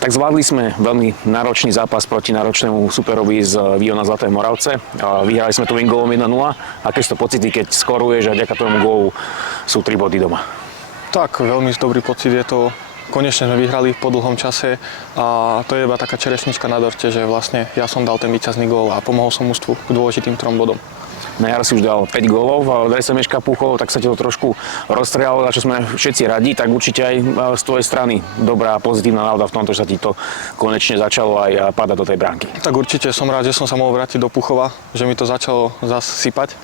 Tak zvládli sme veľmi náročný zápas proti náročnému superovi z Viona Zlaté Moravce. Vyhrali sme tu gólom 1-0. Aké sú to pocity, keď skoruješ a vďaka tomu gólu sú 3 body doma? Tak, veľmi dobrý pocit je to. Konečne sme vyhrali po dlhom čase a to je iba taká čerešnička na dorte, že vlastne ja som dal ten víťazný gól a pomohol som mužstvu k dôležitým 3 bodom. Na jar si už dal 5 gólov v drese Meška Púchov, tak sa ti to trošku rozstrelalo, za čo sme všetci radi, tak určite aj z tvojej strany dobrá pozitívna nálada v tomto, že sa ti to konečne začalo aj padať do tej bránky. Tak určite som rád, že som sa mohol vrátiť do Púchova, že mi to začalo zase sypať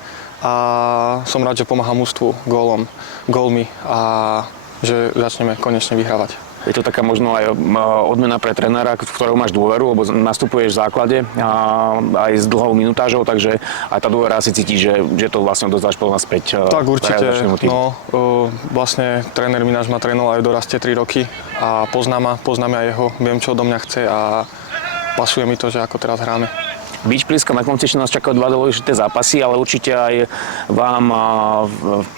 a som rád, že pomáham mužstvu gólmi a že začneme konečne vyhrávať. Je to taká možno aj odmena pre trénera, v ktorého máš dôveru, lebo nastupuješ v základe aj s dlhou minutážou, takže aj tá dôvera asi cíti, že to vlastne odozdáš potom naspäť. Tak určite, vlastne tréner Mináš ma trénoval aj v doraste 3 roky a poznám aj jeho, viem, čo odo mňa chce a pasuje mi to, že ako teraz hráme. Beach Pliska na konci ešte nás čakajú 2 dôležité zápasy, ale určite aj vám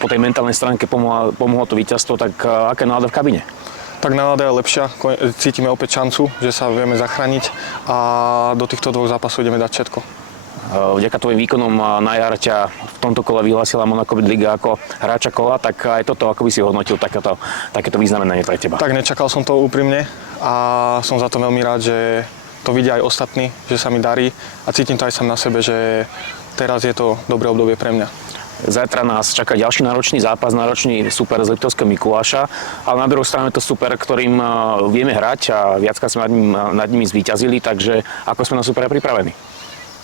po tej mentálnej stránke pomohlo to víťazstvo, tak aká nálada v kabine? Tak nálada je lepšia, cítime opäť šancu, že sa vieme zachrániť a do týchto 2 zápasov ideme dať všetko. Vďaka tvojim výkonom na jar ťa v tomto kole vyhlásila Monaco Liga ako hráča kola, tak aj toto, ako by si hodnotil takéto významenanie pre teba? Tak nečakal som to úprimne a som za to veľmi rád, že to vidia aj ostatní, že sa mi darí a cítim to aj sám na sebe, že teraz je to dobré obdobie pre mňa. Zajtra nás čaká ďalší náročný zápas, náročný super z Liptovského Mikuláša, ale na druhou stranu je to super, ktorým vieme hrať a viackrát sme nad nimi zvíťazili, takže ako sme na supera pripravení?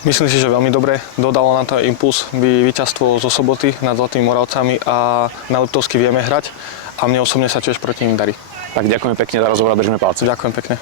Myslím si, že veľmi dobre. Dodalo na to impuls víťazstvo zo soboty nad Zlatými Moravcami a na Liptovský vieme hrať a mne osobne sa tiež proti nim darí. Tak ďakujem pekne za rozhovor a držíme palce. Ďakujem pekne.